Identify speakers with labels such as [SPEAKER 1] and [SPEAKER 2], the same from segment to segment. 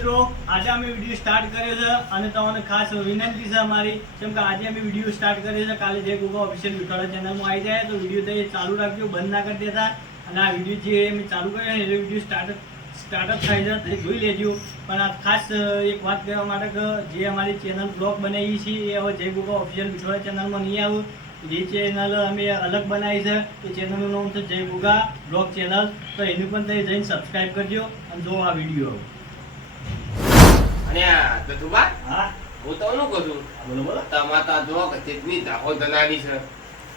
[SPEAKER 1] મિત્રો, આજે અમે વીડિયો સ્ટાર્ટ કર્યો છે અને તમને ખાસ વિનંતી છે અમારી, કેમ કે આજે અમે વીડિયો સ્ટાર્ટ કર્યો છે કાલે જે ગોગા ઓફિશિયલ વિઠોડા ચેનલમાં આવી જાય તો વીડિયો તો ચાલુ રાખજો, બંધ ના કરી દેતા. અને આ વીડિયો જે અમે ચાલુ કર્યો એ વીડિયો સ્ટાર્ટ સ્ટાર્ટઅપ થાય છે, તે જોઈ લેજો. પણ આ ખાસ એક વાત કહેવા માટે કે જે અમારી ચેનલ બ્લોગ બનાવી છે, એ હવે જય ગોગા ઓફિશિયલ વિઠોડા ચેનલમાં નહીં આવું. જે ચેનલ અમે અલગ બનાવી છે, એ ચેનલનું નામ છે જય ગુગા બ્લોગ ચેનલ તો એનું પણ તમે જઈને સબસ્ક્રાઈબ કરજો અને જો આ વીડિયો
[SPEAKER 2] અને આ
[SPEAKER 1] હા.
[SPEAKER 2] હું તો શું કહું
[SPEAKER 1] બોલો બોલો.
[SPEAKER 2] તમાર તો જો કે ચેતની ધનાની છે.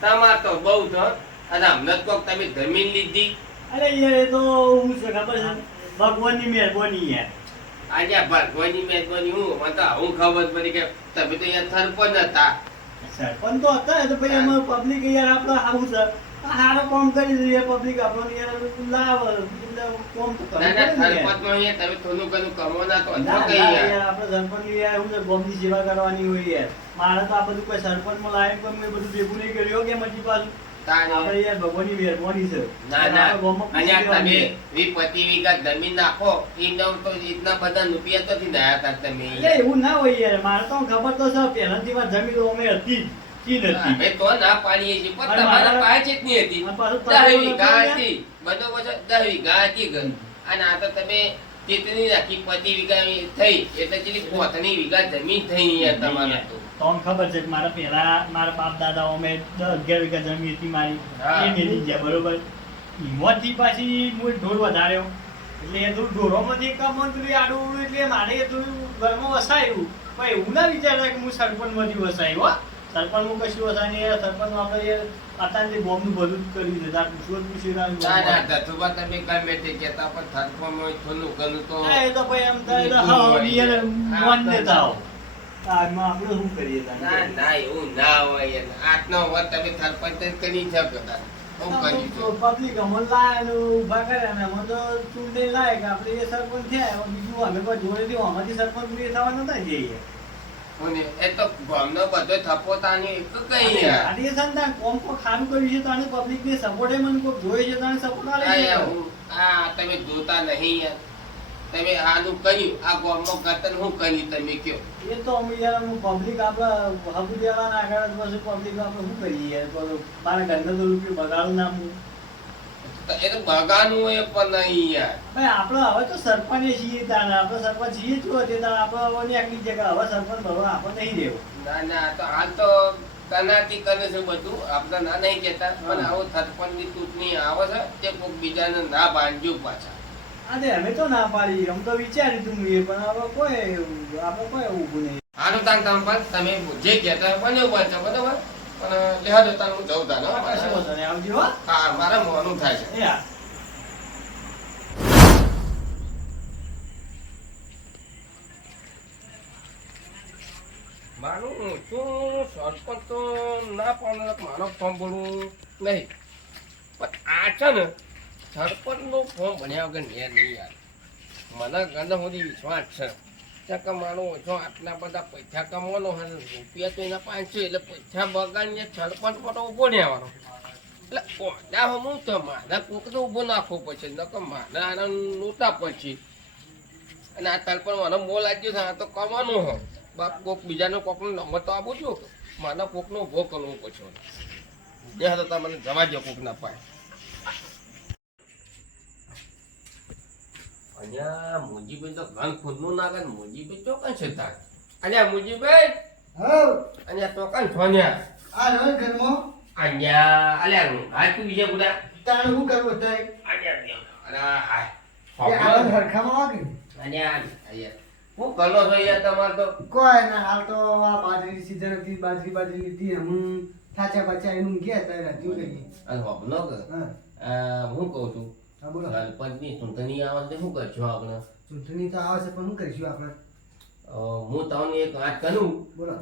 [SPEAKER 2] તમાર તો બહુ છે અને હમણાં જ તમે જમીન લીધી.
[SPEAKER 1] અરે યાર એ તો હું છે ખબર છે? ભગવાનની મહેરબાની યાર.
[SPEAKER 2] આજે ભગવાનની મહેરબાની હું? મને તો હું ખબર પડી કે તમે તો અહીંયા સરપંચ હતા.
[SPEAKER 1] સરપંચ તો હતા ને તો પછી પબ્લિક યાર આપણે આવું છે. સારો કામ કરી દઈએ પબ્લિક આપણને યાર લાવ એટલે તો કરવું
[SPEAKER 2] ના ના
[SPEAKER 1] યાર.
[SPEAKER 2] તમે થોડું ઘણું કમાવાના તો
[SPEAKER 1] ના,
[SPEAKER 2] કઈ યાર.
[SPEAKER 1] યાર, આપણે સરપંચની યાર શું છે, સેવા કરવાની હોય યાર. મારે તો આ બધું કોઈ સરપંચમાં લાયક મેં બધું ભેગું નહીં કર્યો કે મજી પાછું? આપણે યાર ભગવાનની મહેરબાની છે.
[SPEAKER 2] ના ના.
[SPEAKER 1] આપણે ગામમાં પૂછી
[SPEAKER 2] અહીંયા તમે
[SPEAKER 1] લેવાની.
[SPEAKER 2] વી જમીન નાખો તો એટલા બધા રૂપિયા તો થી ના હતા તમે.
[SPEAKER 1] એવું ના હોય યાર મારે તો ખબર તો છે પહેલાથી જમીન અમે હતી જ નથી?
[SPEAKER 2] અમે તો ના પાડીએ છીએ. પણ તમારા
[SPEAKER 1] મારા-
[SPEAKER 2] પાસે જ નહીં હતી.
[SPEAKER 1] અને પાછું
[SPEAKER 2] દસ
[SPEAKER 1] તમે
[SPEAKER 2] વીઘા અને આ તો તમે ચેતની રાખી પતિ થઈ. એટલે જેટલી પોતની વીઘા જમીન થઈ તમારે તો.
[SPEAKER 1] તો ખબર છે કે મારા પેલા મારા બાપ દાદા અમે દસ અગિયાર વીઘા જમીન હતી મારી. એ મેલી ગયા બરોબર? એમાંથી પાછી ઢોર વધાર્યો. એટલે એ થોડું ઢોરોમાંથી માંથી પેલું આડું એટલે મારે એ થોડું ઘરમાં વસાયું. પણ એવું ના વિચારતા કે હું સરપંચમાંથી વસાયું હો. સરપંચમાં કશું વસાય નહીં સરપંચ આપણે યાર અત્યારે જે બોમ્બનું બધું જ કર્યું છે તાર પૂછવું જ પૂછ્યું
[SPEAKER 2] ના ના
[SPEAKER 1] ના
[SPEAKER 2] ધતુભા તમે ગમે તે કહેતા પણ થરફામાં થોડું ઘણું તો
[SPEAKER 1] એ તો ભાઈ એમ થાય તો હા રિયલ મન દેતા હો. આમાં આપણે શું કરીએ
[SPEAKER 2] ના ના એવું ના હોય આજનો વર તમે સરપંચ કરી શકો કરી?
[SPEAKER 1] પબ્લિક અમને લાય ને ઊભા કર્યા ને અમે તો ચૂંટણી લાયક આપણે એ સરપંચ થયા બીજું અમે જોડે થી અમારી સરપંચ થવા નતા જઈએ
[SPEAKER 2] તમે જોતા નહીં તમે આનું કર્યું આ ગામમાં કતન હું કર્યું તમે કયો
[SPEAKER 1] એ તો અમે યાર હું પબ્લિક આપણે હબુ દેવાના આગળ પછી પબ્લિક આપણે શું કરીએ મારા ઘરનો તો રૂપિયો બગાડું ના હું
[SPEAKER 2] એ તો બગાનું એ પણ નહીં યાર.
[SPEAKER 1] ભાઈ આપણે હવે તો સરપંચ છીએ તાણે આપણે સરપંચ છીએ જ હોય તે તાણે આપણે હવે ની આટલી જગ્યા હવે સરપંચ ભરવા આપણે નહીં રહેવું
[SPEAKER 2] ના ના તો હાલ તો કનાથી કરે છે બધું. આપણે ના નહીં કહેતા પણ. આવું થરપણની ચૂંટણી આવે છે તે કોઈક બીજાને ના બાંધજો પાછા.
[SPEAKER 1] અરે અમે તો ના પાડી આમ તો વિચાર્યું તું એ પણ હવે કોઈ આપણે કોઈ ઊભું નહીં.
[SPEAKER 2] આનું તાન તમ જે કહેતા હોય બને બનશે બરાબર? પણ લેહા દેતા હું જઉં તાન હો. મારે મોનું થાય છે.
[SPEAKER 1] એ
[SPEAKER 2] શું સરપંચ તો ના પણ મારો ફોર્મ ભરવું નહીં. પણ આ છે ને સરપંચનું ફોર્મ ભણ્યા વગર મેં નહીં યાર. મને ગંદા સુધી વિશ્વાસ છે. ત્યાં કે ઓછો આટલા બધા પૈસા કમાવાનો હશે રૂપિયા તો એના પાંચસો એટલે પૈસા બગાડીને સરપંચ પર ઊભો નહીં આવવાનો. એટલે ઓડા હું તો મારે કોક ઊભો નાખવો પડશે નકર મારા આના નહોતા પછી અને આ તલપણ મને મોલ આજ્યો છે તો કમાવાનું હોય બાપ કોક બીજાનો કોકનો નંબર તો આપું છું. મારા કોકનો ઊભો કરવો પડશે. જે તો તમને જવા દો કોક ના પાય અહીંયા તો ઘણ ખુદનું નાખે ને મુજીભાઈ ચોકન છે તાર અહીંયા મુજીભાઈ
[SPEAKER 3] હઉ,
[SPEAKER 2] અહીંયા ચોકન છોન્યા
[SPEAKER 3] આ રહ્યો ઘરમાં.
[SPEAKER 2] અહીંયા અલ્યા હાથ બીજા બધા
[SPEAKER 3] તારે શું કરવું તારે?
[SPEAKER 2] અહીંયા અરે હાય
[SPEAKER 3] એ હરખામાં વાગે.
[SPEAKER 2] અહીંયા અહીંયા હું કરો છો યાર તમારે તો
[SPEAKER 3] કોઈ ના હાલ તો આ બાજરીની season હતી, બાજરી બાજરી લીધી હમ થાચા પાછા એનું ગયા તારે રાત્યું ગઈ.
[SPEAKER 2] અને હોબલો કે
[SPEAKER 3] હા,
[SPEAKER 2] કહું છું. સરપંચની ચૂંટણી આવે છે શું કરશું આપણે?
[SPEAKER 3] ચૂંટણી તો આવે છે પણ શું કરીશું આપણે?
[SPEAKER 2] હું તમને એક વાત કરું.
[SPEAKER 3] બોલો.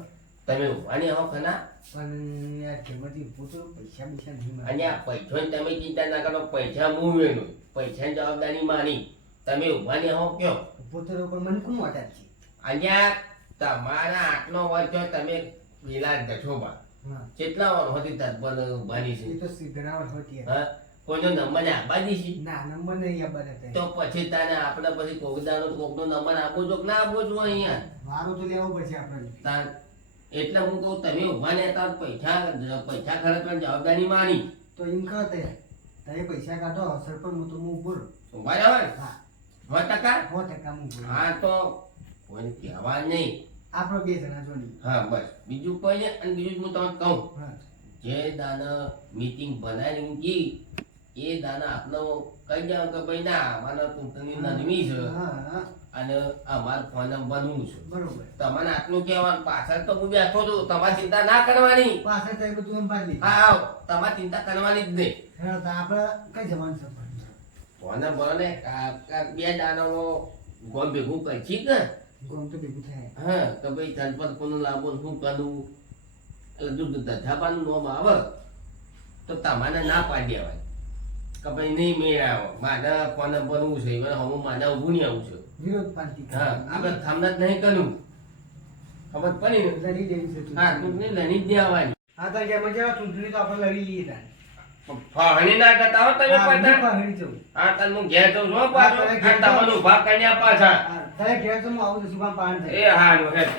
[SPEAKER 2] તમે ઉભાની આવો ખરા?
[SPEAKER 3] પણ યાર ઘરમાંથી તો પૈસા બૈસા નહીં.
[SPEAKER 2] અને આ તમે ચિંતા ના કરો પૈસા હું વેણું. પૈસાની જવાબદારી મારી. તમે ઉભાની આવો કયો?
[SPEAKER 3] ઊભો થયો પણ મને કોણ વાટા છે?
[SPEAKER 2] અહીંયા તમારા આટલો વર્ષ તમે પેલા ગઠોબા કેટલા વાર હતી તત્પર ઉભાની
[SPEAKER 3] એ
[SPEAKER 2] છે
[SPEAKER 3] તો સી- ઘણા વર્ષોથી
[SPEAKER 2] હા? કોઈનો નંબર આપવા દઈશી
[SPEAKER 3] ના નંબર નહીં આપવા દેતા.
[SPEAKER 2] તો પછી તારે આપણે પછી કોકદાનો કોકનો નંબર આપો છો કે ના આપો છો અહીંયા?
[SPEAKER 3] મારું તો લેવું પછી આપણે
[SPEAKER 2] તાર એટલે હું કહું તમે ઊભા ને તાર પૈસા પૈસા ખર્ચવાની જવાબદારી માની
[SPEAKER 3] તો એમ કહો તે તમે પૈસા કાઢો સરપંચ હું તો હું
[SPEAKER 2] ઊભો ઊભા
[SPEAKER 3] હા.
[SPEAKER 2] સો ટકા?
[SPEAKER 3] સો ટકા હું ઊભો
[SPEAKER 2] હા તો કોઈ કહેવા નહીં.
[SPEAKER 3] આપણે બે જણા જો
[SPEAKER 2] હા બસ. બીજું કોઈ નહીં અને બીજું હું તમને કહું. જે દાદા મીટિંગ બનાવી કી એ દાના આપનો કહી જાવ કે ભાઈ ના અમારા ચૂંટણી નરમી છે. અને અમારે ફોન બનવું છે.
[SPEAKER 3] બરોબર.
[SPEAKER 2] તમારે આટલું કહેવાનું પાછળ તો હું બેઠો છું તમારે ચિંતા ના કરવાની.
[SPEAKER 3] પાછળ તો બધું એમ પાડી
[SPEAKER 2] હા તમારે ચિંતા કરવાની જ નહીં.
[SPEAKER 3] આપણે કઈ જવાનું છે
[SPEAKER 2] ફોન બોલો ને કા- કા બે દાનો ગોમ ભેગું કરી કે
[SPEAKER 3] ગોમ તો ભેગું થાય.
[SPEAKER 2] હા કે ભાઈ સરપંચ કોનું લાવો શું કરવું? એટલે જો ધજાપાનું નોમ આવે તો તમારે ના પાડી દેવાય કે ભાઈ નહીં મેળ આવો મારે કોને બનવું છે હવે હું મારે ઊભું નહીં આવું છું.
[SPEAKER 3] વિરોધ પાર્ટી
[SPEAKER 2] હા આપણે થામના જ નહીં કરવું ખબર પડી ને?
[SPEAKER 3] લડી દેવી છે
[SPEAKER 2] હા ચૂંટણી લડી જ આવવાની
[SPEAKER 3] હા તો કે મજા આવે, ચૂંટણી તો આપણે લડી લઈએ તા
[SPEAKER 2] ફાહણી ના કરતા હો તમે પાછા.
[SPEAKER 3] ફાહણી છો.
[SPEAKER 2] હા તને હું ઘેર જઉં છું પાછો
[SPEAKER 3] હા, તમે ઘેર
[SPEAKER 2] આ ઊભા કરીને પાછા.
[SPEAKER 3] તારે ઘેર તો હું આવું છું શુભામ પાણ
[SPEAKER 2] એ હા હેડ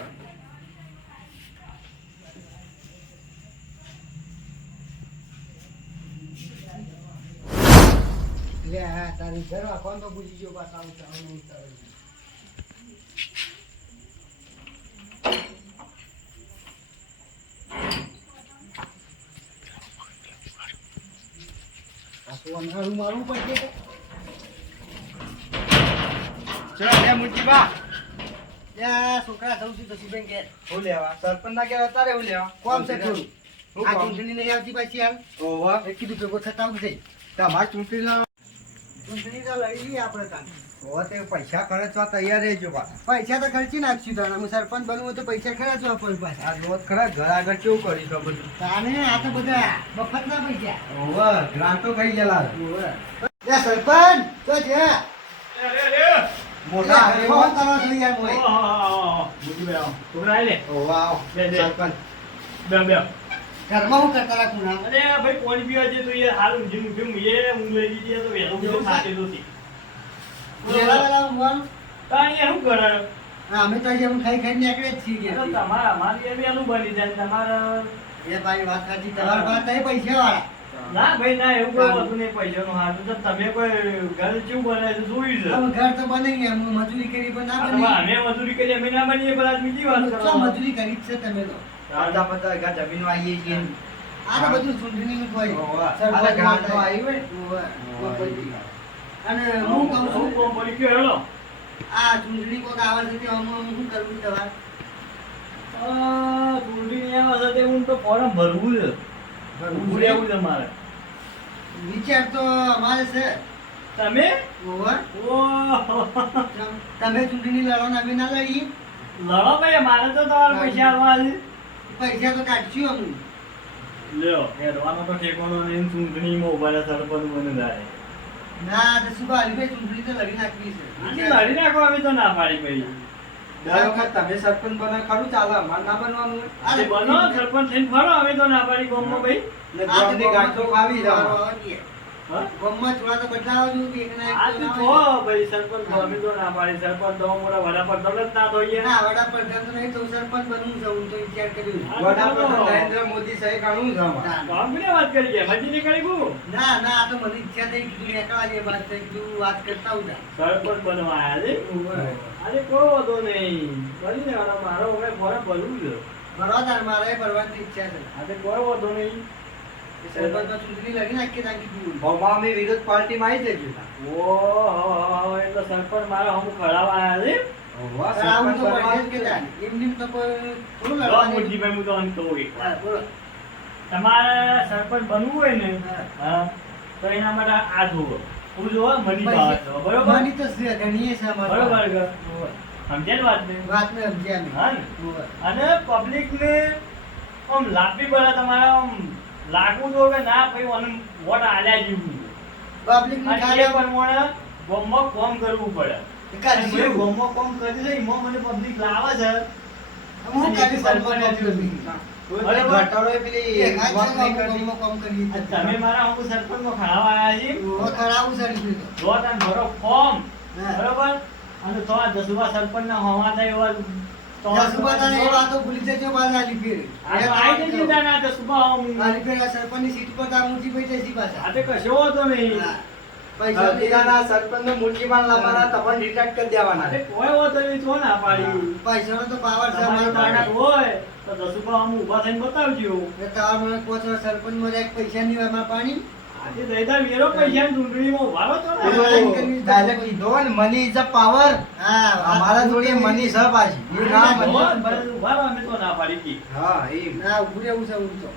[SPEAKER 3] લે હા તારી ઘર તો ગયો પાછા આવું છે, આવું તો અંધારું મારવું પડશે. કે? લે, આ છોકરા જઉં છું તો શુભેન ઘેર. કોમ છે થોડું. આ ચૂંટણી નહીં આવતી પાછી હાલ? એ કીધું ભેગો થતા આવશે. ચૂંટણી તો લડી લઈએ આપણે તાણ.
[SPEAKER 4] પૈસા ખર્ચવા તૈયાર રહેજો
[SPEAKER 3] પૈસા તો ખર્ચી નાખશું તાણ હું સરપંચ બનવું તો પૈસા ખર્ચવા પડે પાછા.
[SPEAKER 4] આ રોજ ખરા ઘર આગળ કેવું કરી શકો
[SPEAKER 3] તાને આ તો બધા મફતના પૈસા.
[SPEAKER 4] ઓવર ગ્રાન્ટો ખાઈ ગયેલા
[SPEAKER 3] લે સરપંચ તો છે.
[SPEAKER 4] મોટા
[SPEAKER 3] ફોન કરો છો યાર મોય.
[SPEAKER 1] છોકરા આય લે.
[SPEAKER 4] ઓવા
[SPEAKER 1] બે, બે.
[SPEAKER 4] સરપંચ.
[SPEAKER 1] બે, બે.
[SPEAKER 3] ઘરમાં હું કરતા રાખું ના?
[SPEAKER 1] અરે ભાઈ કોણ પીવા જે તો યાર હાલ ઊંઘી ઊંઘી ઊંઘી એ ઊંઘ લઈ લીધી તો વેલો બધું
[SPEAKER 3] ખાતે
[SPEAKER 1] તો થી.
[SPEAKER 3] વેલા વેલા ઊંઘવાનું?
[SPEAKER 1] તાણ શું કરે?
[SPEAKER 3] હા, અમે તો આજે અમે ખાઈ ખાઈને નીકળે જ છીએ.
[SPEAKER 1] તમારે અમારે એ વહેલું બની જાય તમારા.
[SPEAKER 3] એ ભાઈ વાત સાચી તમારી વાત નહીં પૈસા વાળા
[SPEAKER 1] ના ભાઈ ના એવું કોઈ હતું નહીં પૈસાનું હાલ તો તમે કોઈ ઘર કેવું બનાવે છે? જોયું છે?
[SPEAKER 3] ઘર તો બની ગયા મજૂરી કરી પણ ના બની
[SPEAKER 1] અમે મજૂરી કરી અમે ના બનીએ પેલા બીજી વાત
[SPEAKER 3] મજૂરી કરી છે તમે તો.
[SPEAKER 4] જમીન આવીએ છીએ.
[SPEAKER 3] આ બધું ચૂંટણીનું જ હોય. સરપંચ
[SPEAKER 4] તો આવી.
[SPEAKER 3] અને હું કહું છું
[SPEAKER 1] કોમ પડી ગયો હેલો.
[SPEAKER 3] આ ચૂંટણી કોક આવે છે તે આમાં શું કરવું તમારે?
[SPEAKER 1] ચૂંટણી એમ હશે તે હું તો ફોર્મ ભરવું છે. ભરવું રહેવું છે મારે.
[SPEAKER 3] વિચાર તો અમારે છે.
[SPEAKER 1] તમે?
[SPEAKER 3] ઓવા.
[SPEAKER 1] ઓહો.
[SPEAKER 3] તમે ચૂંટણી લડો ને અમે ના લડીએ
[SPEAKER 1] લડો ભાઈ મારે તો તમારે પૈસા આવવા છે.
[SPEAKER 3] પૈસા તો કાઢશું અમુક
[SPEAKER 1] લ્યો એડવાનો તો ઠેકાણો નહીં ચૂંટણીમાં ઊભા રહ્યા સરપંચ બને જાય.
[SPEAKER 3] ના તો શું ભાઈ? ચૂંટણી તો લડી નાખવી છે.
[SPEAKER 1] લડી નાખો અમે તો ના પાડી ભાઈ
[SPEAKER 4] દર વખત તમે સરપંચ બને ખરું ચાલે અમારે ના બનવાનું.
[SPEAKER 1] બનો સરપંચ થઈને ફરો અમે તો ના પાડી ગામમાં ભાઈ.
[SPEAKER 4] ગાંઠો આવી જાવ
[SPEAKER 1] હા?
[SPEAKER 3] ગામમાં થોડા તો બદલાવ જોઈએ કે એક ના
[SPEAKER 1] આ
[SPEAKER 3] તો
[SPEAKER 1] તો
[SPEAKER 3] ના
[SPEAKER 1] ભાઈ સરપંચ તો તો ના પાડી. સરપંચ તો મોટા વડા પર ના થઈએ.
[SPEAKER 3] ના વડાપ્રધાન તો નહીં તો સરપંચ બનવું છે હું તો વિચાર કર્યું
[SPEAKER 4] વડાપ્રધાન નરેન્દ્ર મોદી સહી ઘણું છે અમારે.
[SPEAKER 1] વાત કરી ગયા મજી નીકળી ગયું?
[SPEAKER 3] ના ના આ તો મને ઈચ્છા થઈ કીધું નીકળવા જે વાત થઈ તું વાત કરતા હું
[SPEAKER 1] સરપંચ બનવા છે? આજે કોઈ વાંધો નહીં. બની ને મારો હવે ફોરમ ભરવું છે.
[SPEAKER 3] ભરવા તાર મારે ભરવાની ઈચ્છા છે.
[SPEAKER 1] આજે કોઈ વાંધો નહીં.
[SPEAKER 4] આવી જજો.
[SPEAKER 1] એટલે સરપંચ મારા છે. તમારે સરપંચ બનવું હોય ને તો એના માટે આ જુઓ. હું જોવો મની બરોબર?
[SPEAKER 3] મની તો છે, છે
[SPEAKER 1] બરોબર કે
[SPEAKER 3] વાત
[SPEAKER 1] સમજે ને વાત ને
[SPEAKER 3] સમજ્યા.
[SPEAKER 1] અને પબ્લિક ને આમ લાભી પડે તમારા આમ લાગવું જોઈએ કે ના ભાઈ આને વોટ આલ્યા જેવું પબ્લિક
[SPEAKER 3] ખાલી
[SPEAKER 1] પ્રમાણે ગામમાં કામ કરવું પડે અને
[SPEAKER 3] કરશું.
[SPEAKER 1] કોમ કરી લઈ મો મને પબ્લિક લાવે છે
[SPEAKER 3] હું કરી
[SPEAKER 1] સરપંચ
[SPEAKER 3] સરપંચ નથી.
[SPEAKER 4] પેલી
[SPEAKER 3] ના
[SPEAKER 4] વાત નહીં
[SPEAKER 3] કામ છીએ.
[SPEAKER 1] તમે મારા હું
[SPEAKER 3] તો.
[SPEAKER 1] જો ભરો ફોર્મ બરોબર અને તો આ દસુબા સરપંચના હોવા થાય એવા
[SPEAKER 3] પૈસા
[SPEAKER 1] તો ના પાડી
[SPEAKER 3] પૈસાનો તો પાવર છે
[SPEAKER 1] તો દસુબા આમ ઊભા થઈને બતાવજો.
[SPEAKER 3] છો સરપંચમાં પૈસા
[SPEAKER 1] ની
[SPEAKER 4] પાણી? મની ઇઝ અ પાવર
[SPEAKER 3] હા
[SPEAKER 4] અમારા જોડે મની છે પાછી. ના
[SPEAKER 1] અમે તો ના પાડી.
[SPEAKER 4] હા એમ.
[SPEAKER 3] ના ઉભરે રહેવું છે હું તો.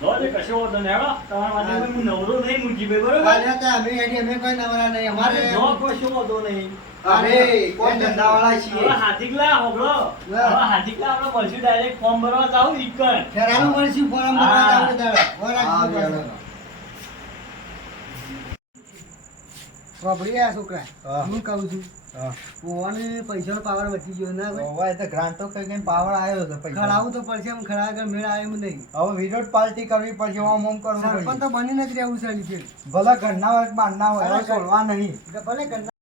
[SPEAKER 1] દોડે કશો વાંધો નહીં, હેડો. તમારા માટે હું. નવરો નહીં મુંજીભાઈ, બરોબર?
[SPEAKER 3] કાલે હતા અમે એની અમે કોઈ નવરા નહીં. અમારે
[SPEAKER 1] નો કશો વાંધો નહીં.
[SPEAKER 4] અરે કોઈ ધંધાવાળા છીએ.
[SPEAKER 1] હવે હાથીકલા હોભળો.
[SPEAKER 3] હા.
[SPEAKER 1] હવે હાથીકલા આપણે મળશું ડાયરેક્ટ ફોર્મ ભરવા જાવ ઇકન
[SPEAKER 3] ફેરાનું મળશું ફોર્મ ભરવા જાવ દાડા હો
[SPEAKER 4] હા,
[SPEAKER 3] રાખજો
[SPEAKER 4] બેડો.
[SPEAKER 3] પાછો. વાપરી આ છોકરા.
[SPEAKER 4] હું.
[SPEAKER 3] કહું છું. ઓને પૈસાનો પાવર વધી ગયો ના ભાઈ.
[SPEAKER 4] હવે તો ગ્રાન્ટો કઈ કઈ પાવર આવ્યો હતો પૈસા
[SPEAKER 3] ખરાવું તો પડશે એમ ખરા આગળ મેળ આવે એમ નહીં.
[SPEAKER 4] હવે વિરોધ પાર્ટી કરવી પડશે ઓમ ઓમ કરવું પણ
[SPEAKER 3] તો બની નથી રહેવું છે
[SPEAKER 4] ભલે ઘરના હોય કે બહારના હોય બોલવા નહીં.
[SPEAKER 3] ભલે ઘરના